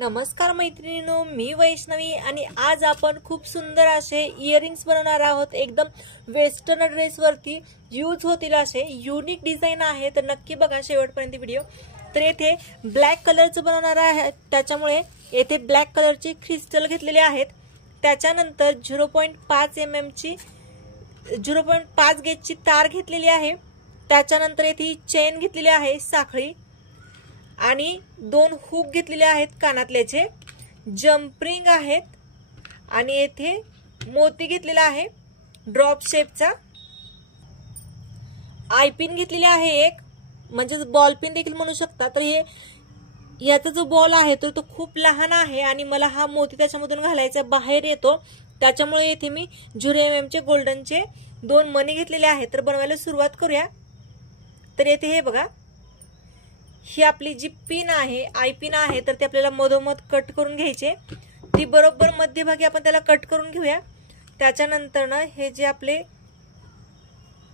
नमस्कार मैत्रिणींनो, मी वैष्णवी आणि आज आपण खूप सुंदर असे इयरिंग्स बनवणार आहोत। एकदम वेस्टर्न ड्रेस वरती यूज होतील असे युनिक डिझाइन आहे, तर नक्की बघा शेवटपर्यंत व्हिडिओ। तर येथे ब्लॅक कलरचं बनवणार आहे, त्याच्यामुळे येथे ब्लॅक कलरचे क्रिस्टल घेतलेले आहेत। त्याच्यानंतर 0.5 mm ची 0.5 गेजची तार घेतलेली आहे। त्याच्यानंतर येथे चेन घेतलेली आहे साखळी आणि 2 हुक घेतलेले आहेत कानातल्याचे, जम्परिंग आहेत आणि येथे मोती घेतलेला आहे ड्रॉप शेपचा, आय पिन घेतलेली आहे एक, म्हणजे बॉल पिन देखील म्हणू शकता। तर हे याचा जो बॉल आहे तो खूप लहान आहे आणि मला हा मोती त्याच्यामधून घालायचा बाहेर येतो, त्याच्यामुळे येथे मी 0 mm चे गोल्डनचे 2 मणी घेतलेले आहेत। तर बनवायला सुरुवात करूया। तर येथे हे बघा, ही आपली जी पिन आहे, आय पिन आहे, तर ते आपल्याला मधोमध कट करून घ्यायचे। ती बरोबर मध्यभागी आपण त्याला कट करून घेऊया। त्याच्यानंतर ना हे जे आपले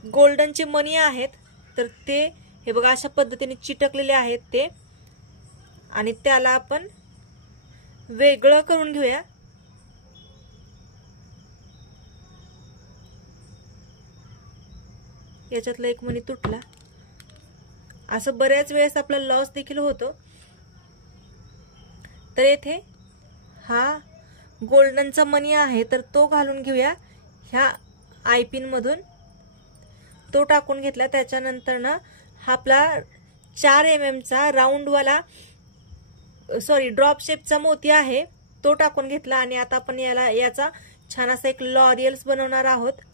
गोल्डनचे मणी आहेत, तर ते हे बघा अशा पद्धतीने चिटकलेले आहेत ते, आणि त्याला आपण वेगळं करून घेऊया। याच्यातला एक मणी तुटला, असं बऱ्याच वेळेस आपला लॉस देखील होतो। तर येथे हा गोल्डनचा मणी आहे, तर तो घालून घेऊया ह्या आय पिन मधून, तो टाकून घेतला। त्याच्यानंतर ना हा आपला 4 mm चा राऊंड वाला ड्रॉप शेपचा मोती आहे, तो टाकून घेतला आणि आता आपण याचा छान असा एक लॉरियल्स बनवणार आहोत।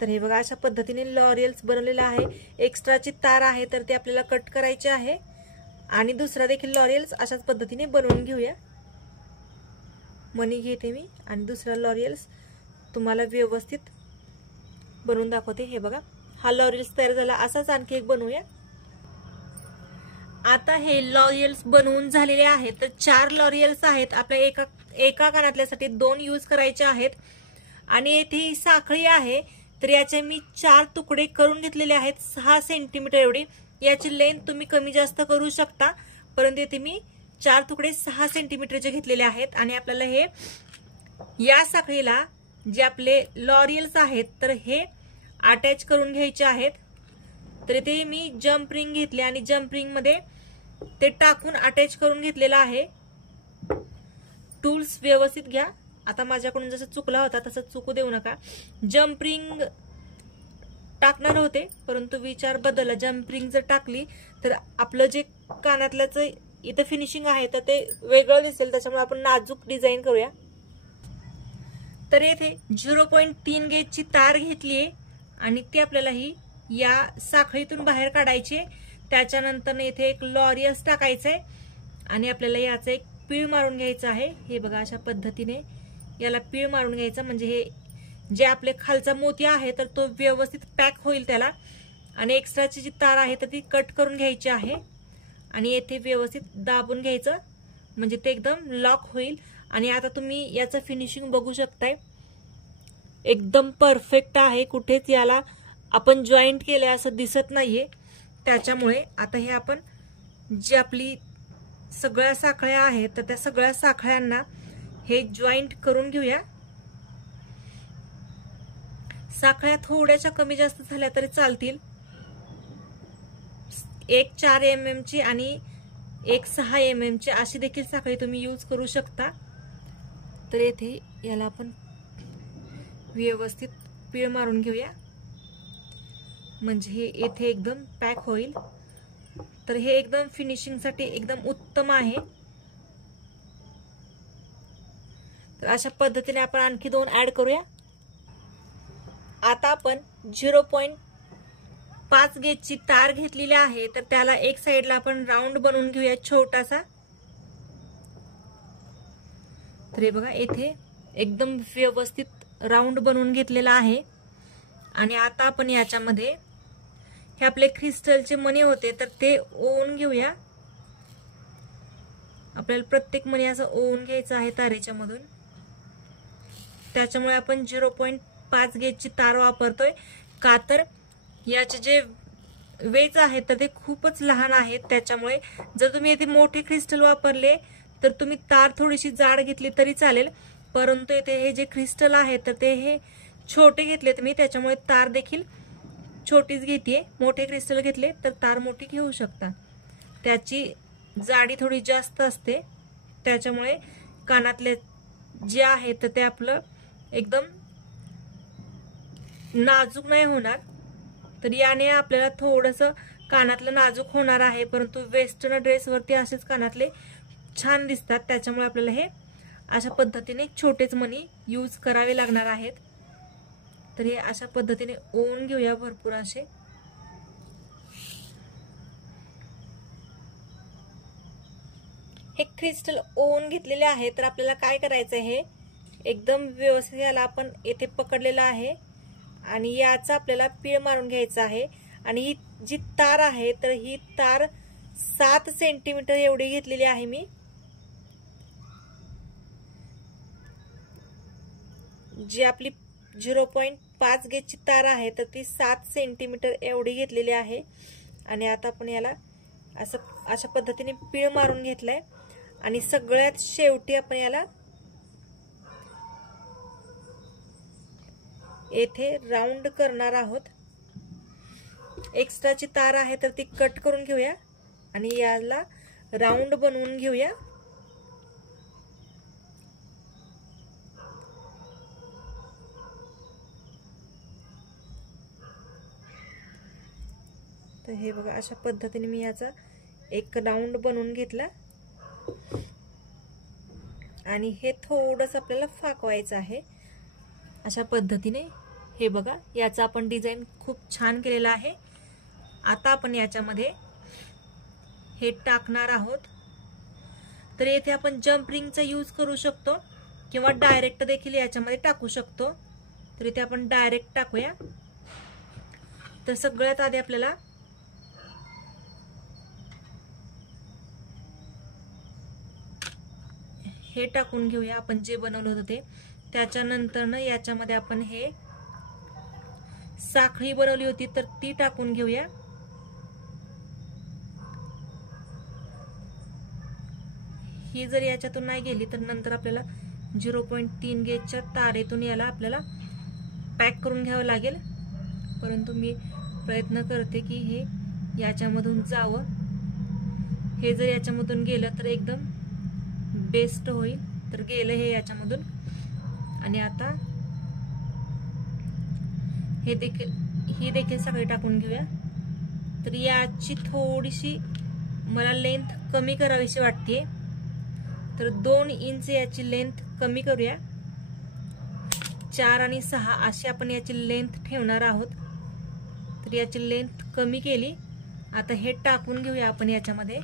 तर हे बघा अशा पद्धतीने लॉरियल्स बनवलेला आहे। एक्स्ट्राची तार आहे तर ते आपल्याला कट करायचे आहे आणि दुसरा देखील लॉरियल्स अशाच पद्धतीने बनवून घेऊया। मनी घेते मी आणि दुसरा लॉरियल्स तुम्हाला व्यवस्थित बनवून दाखवते। हे बघा हा लॉरियल्स तयार झाला, असाच आणखी एक बनवूया। आता हे लॉरियल्स बनवून झालेले आहेत, तर 4 लॉरियल्स आहेत आपल्या एका कानातल्यासाठी 2 यूज करायचे आहेत। आणि येथे ही साखळी आहे, तर याचे मी 4 तुकडे करून घेतलेले आहेत 6 सेंटीमीटर एवढी। याची लेंथ तुम्ही कमी जास्त करू शकता, परंतु येथे मी 4 तुकडे 6 सेंटीमीटरचे घेतलेले आहेत। आणि आपल्याला हे या साखळीला जे आपले लॉरियल्स आहेत तर हे अटॅच करून घ्यायचे आहेत। तर इथे मी जम्प रिंग घेतले आणि जम्प रिंग मध्ये ते टाकून अटॅच करून घेतलेला आहे। टूल्स व्यवस्थित घ्या, आता माझ्याकडून जसं चुकला होता तसं चुकू देऊ नका। जम्प रिंग टाकणार होते, परंतु विचार बदलला। जम्प रिंग जर टाकली तर आपलं जे कानातल्याचं इथं फिनिशिंग आहे तर ते वेगळं दिसेल, त्याच्यामुळे आपण नाजूक डिझाईन करूया। तर येथे 0.3 गेजची तार घेतलीये आणि ती आपल्याला ही या साखळीतून बाहेर काढायची। त्याच्यानंतर येथे एक लॉरियल्स टाकायचंय आणि आपल्याला याचा एक पीळ मारून घ्यायचा आहे। हे बघा अशा पद्धतीने याला पीळ मारून घ्यायचा, म्हणजे हे जे आपले खालचा मोती आहे तर तो व्यवस्थित पॅक होईल त्याला। आणि एक्स्ट्राची जी तार आहे तर ती कट करून घ्यायची आहे आणि येथे व्यवस्थित दाबून घ्यायचं, म्हणजे ते एकदम लॉक होईल। आणि आता तुम्ही याचं फिनिशिंग बघू शकताय, एकदम परफेक्ट आहे, कुठेच याला आपण जॉईंट केले असं दिसत नाहीये। त्याच्यामुळे आता हे आपण जी आपली सगळ्या साखळ्या आहेत तर त्या सगळ्या साखळ्यांना हे जॉईंट करून घेऊया। साखळ्या थोड्याशा कमी जास्त झाल्या तरी चालतील, एक 4 mm ची आणि एक 6 mm ची अशी देखील साखळी तुम्ही यूज करू शकता। तर येथे याला आपण व्यवस्थित पीळ मारून घेऊया, म्हणजे हे येथे एकदम पॅक होईल। तर हे एकदम फिनिशिंग साठी एकदम उत्तम आहे। तर अशा पद्धतीने आपण आणखी 2 ऍड करूया। आता आपण 0.5 गेजची तार घेतलेली आहे, तर त्याला एक साइडला आपण राऊंड बनवून घेऊया छोटासा। तर हे बघा येथे एकदम व्यवस्थित राऊंड बनवून घेतलेला आहे। आणि आता आपण याच्यामध्ये हे आपले क्रिस्टलचे मणी होते तर ते ओवून घेऊया। आपल्याला प्रत्येक मणी असं ओवून घ्यायचं आहे तारेच्या मधून, त्याच्यामुळे आपण 0.5 गेजची तार वापरतोय। का तर याचे जे वेच आहेत तर ते खूपच लहान आहेत, त्याच्यामुळे जर तुम्ही येथे मोठे क्रिस्टल वापरले तर तुम्ही तार थोडीशी जाड घेतली तरी चालेल, परंतु येथे हे जे क्रिस्टल आहेत तर ते हे छोटे घेतलेत मी, त्याच्यामुळे तार देखील छोटीच घेते. मोठे क्रिस्टल घेतले तर तार मोठी घेऊ शकता, त्याची जाडी थोडी जास्त असते, त्याच्यामुळे कानातले जे आहेत तर ते आपलं एकदम नाजूक नाही होणार. तर याने आपल्याला थोडंसं कानातलं नाजूक होणार आहे, परंतु वेस्टर्न ड्रेसवरती असेच कानातले छान दिसतात, त्याच्यामुळे आपल्याला हे अशा पद्धतीने छोटेच मणी यूज करावे लागणार आहेत. तर हे अशा पद्धतीने ओवून घेऊया भरपूर असे. हे क्रिस्टल ओवून घेतलेले आहे. तर आपल्याला काय करायचं आहे, एकदम व्यवस्थित याला आपण येथे पकडलेला आहे आणि याचा आपल्याला पीळ मारून घ्यायचा आहे. आणि ही जी तार आहे तर ही तार 7 सेंटीमीटर एवढी घेतलेली आहे मी. जी आपली 0.5 गेजची तार आहे तर ती 7 सेंटीमीटर एवढी घेतलेली आहे. आणि आता आपण याला अशा पद्धतीने पीळ मारून घेतलाय आणि सगळ्यात शेवटी आपण याला येथे राऊंड करणार आहोत. एक्स्ट्राची तार आहे तर ती कट करून घेऊया आणि याला राऊंड बनवून घेऊया. तर हे बघा अशा पद्धतीने मी याचा एक राऊंड बनवून घेतला आणि हे थोडंसं आपल्याला फाकवायचं आहे अशा पद्धतीने. हे बघा याचा आपण डिझाइन खूप छान केलेला आहे. आता आपण याच्यामध्ये हे टाकणार आहोत. तर येथे आपण जम्प रिंगचा यूज करू शकतो किंवा डायरेक्ट देखील याच्यामध्ये टाकू शकतो. तर इथे आपण डायरेक्ट टाकूया. तर सगळ्यात आधी आपल्याला हे टाकून घेऊया आपण जे बनवलं होतं ते. त्याच्यानंतर ना याच्यामध्ये आपण हे साखळी बनवली होती तर ती टाकून घेऊया. ही जर याच्यातून नाही गेली तर नंतर आपल्याला 0.3 गेजच्या तारेतून याला आपल्याला पॅक करून घ्यावं लागेल, परंतु मी प्रयत्न करते की हे याच्यामधून जावं. हे जर याच्यामधून गेलं तर एकदम बेस्ट होईल. तर गेलं हे याच्यामधून. आणि आता ही देखील सगळे टाकून घेऊया. तर याची थोडीशी मला लेंथ कमी करावीशी वाटते, तर 2 इंच याची लेंथ कमी करूया. 4 आणि 6 अशी आपण याची लेंथ ठेवणार आहोत. तर याची लेंथ कमी केली. आता हे टाकून घेऊया आपण याच्यामध्ये.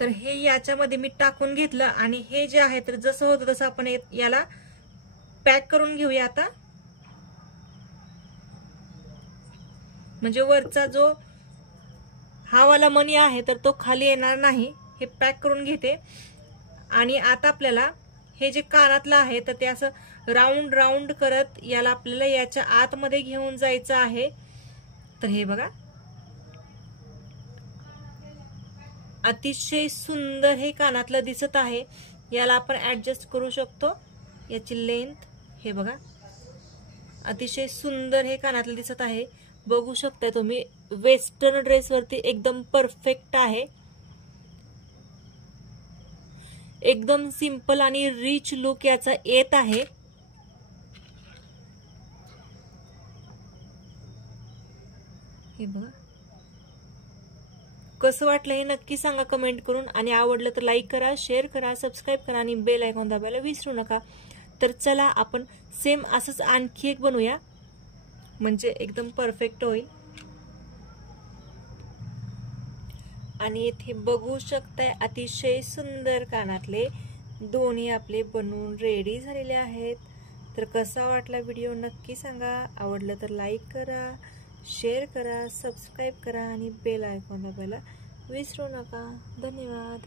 तर हे याच्यामध्ये मी टाकून घेतलं आणि हे जे आहे तर जसं होतं तसं आपण याला पॅक करून घेऊया आता. म्हणजे वरचा जो हा वाला मणी आहे तर तो खाली येणार नाही. हे पॅक करून घेते. आणि आता आपल्याला हे जे कानातलं आहे तर ते असं राऊंड राऊंड करत याला आपल्याला याच्या आतमध्ये घेऊन जायचं आहे. तर हे बघा अतिशय सुंदर हे कानातलं दिसत आहे. याला आपण ऍडजस्ट करू शकतो याची लेंथ. हे बघा अतिशय सुंदर हे कानातलं दिसत आहे. बघू शकता तुम्ही वेस्टर्न ड्रेसवरती एकदम परफेक्ट आहे. एकदम सिंपल आणि रिच लुक याचा येत आहे. हे बघा कसं वाटलं हे नक्की सांगा कमेंट करून. आणि आवडलं तर लाईक करा, शेअर करा, सबस्क्राईब करा आणि बेल आयकॉन दाबायला विसरू नका. तर चला आपण सेम असंच आणखी एक बनवूया, म्हणजे एकदम परफेक्ट होईल. आणि इथे बघू शकताय अतिशय सुंदर कानातले दोन्ही आपले बनवून रेडी झालेले आहेत. तर कसा वाटला व्हिडिओ नक्की सांगा. आवडलं तर लाईक करा, शेअर करा, सबस्क्राईब करा आणि बेल आयकॉन दाबायला विसरू नका. धन्यवाद.